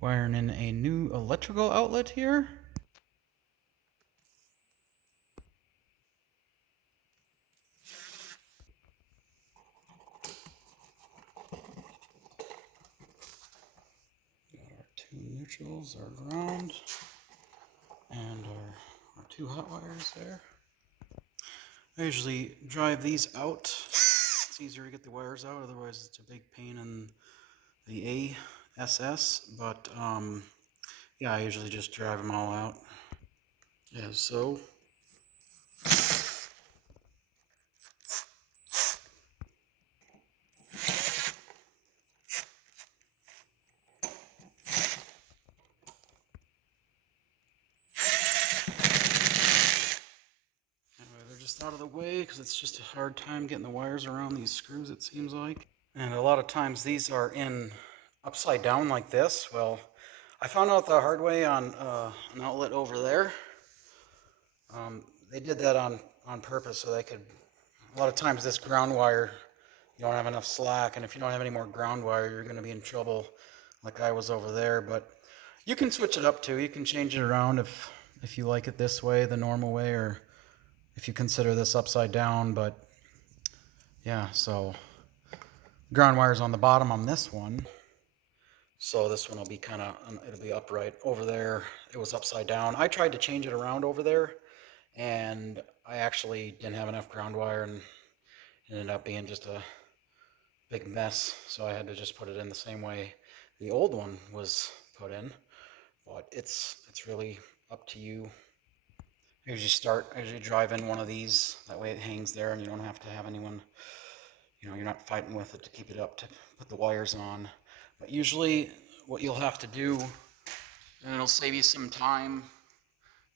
Wiring in a new electrical outlet here. Got our two neutrals, our ground, and our two hot wires there. I usually drive these out. It's easier to get the wires out, otherwise it's a big pain in the ASS, but yeah, I usually just drive them all out as so. Anyway, they're just out of the way because it's just a hard time getting the wires around these screws, it seems like. And a lot of times these are in upside down like this. Well, I found out the hard way on an outlet over there. They did that on purpose so they could, a lot of times this ground wire, you don't have enough slack, and if you don't have any more ground wire, you're going to be in trouble like I was over there. But you can switch it up too. You can change it around if you like it this way, the normal way, or if you consider this upside down. But yeah, so ground wire's on the bottom on this one. So this one will be kind of, it'll be upright. Over there, it was upside down. I tried to change it around over there, and I actually didn't have enough ground wire, and it ended up being just a big mess. So I had to just put it in the same way the old one was put in. But it's really up to you. I usually drive in one of these. That way it hangs there, and you don't have to have anyone, you're not fighting with it to keep it up to put the wires on. But usually what you'll have to do, and it'll save you some time,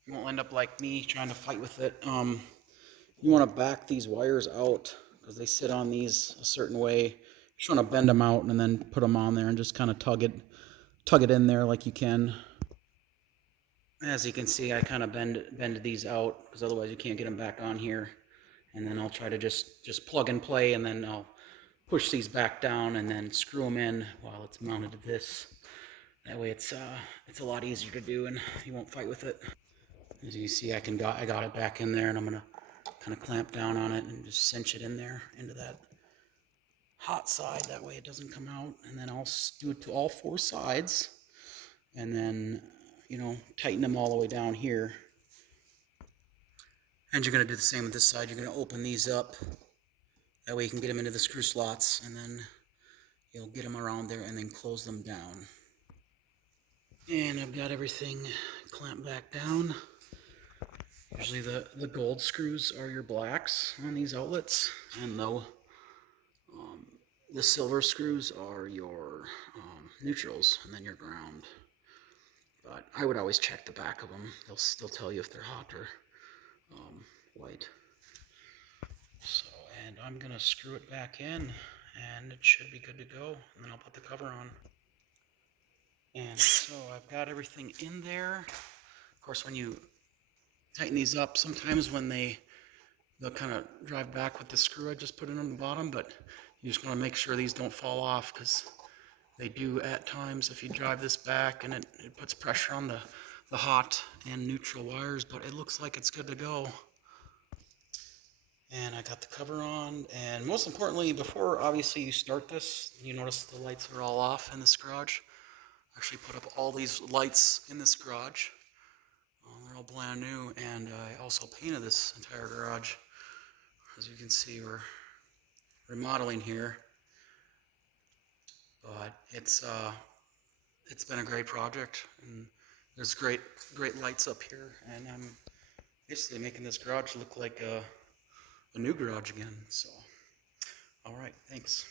you won't end up like me trying to fight with it. You want to back these wires out because they sit on these a certain way. Just want to bend them out and then put them on there and just kind of tug it in there like you can. As you can see, I kind of bend these out because otherwise you can't get them back on here. And then I'll try to just plug and play, and then I'll push these back down and then screw them in while it's mounted to this. That way it's a lot easier to do and you won't fight with it. As you see, I got it back in there, and I'm gonna kind of clamp down on it and just cinch it in there into that hot side. That way it doesn't come out. And then I'll do it to all four sides, and then tighten them all the way down here. And you're gonna do the same with this side. You're gonna open these up. That way you can get them into the screw slots, and then you'll get them around there and then close them down. And I've got everything clamped back down. Usually the gold screws are your blacks on these outlets, and the silver screws are your neutrals, and then your ground. But I would always check the back of them. They'll tell you if they're hot or white. So, and I'm gonna screw it back in, and it should be good to go. And then I'll put the cover on. And so I've got everything in there. Of course, when you tighten these up, sometimes when they'll kind of drive back with the screw I just put in on the bottom, but you just want to make sure these don't fall off, because they do at times if you drive this back, and it puts pressure on the hot and neutral wires. But it looks like it's good to go. And I got the cover on, and most importantly, before obviously you start this, you notice the lights are all off in this garage. I actually put up all these lights in this garage. They're all brand new, and I also painted this entire garage. As you can see, we're remodeling here, but it's been a great project, and there's great lights up here, and I'm basically making this garage look like a new garage again. So, all right, thanks.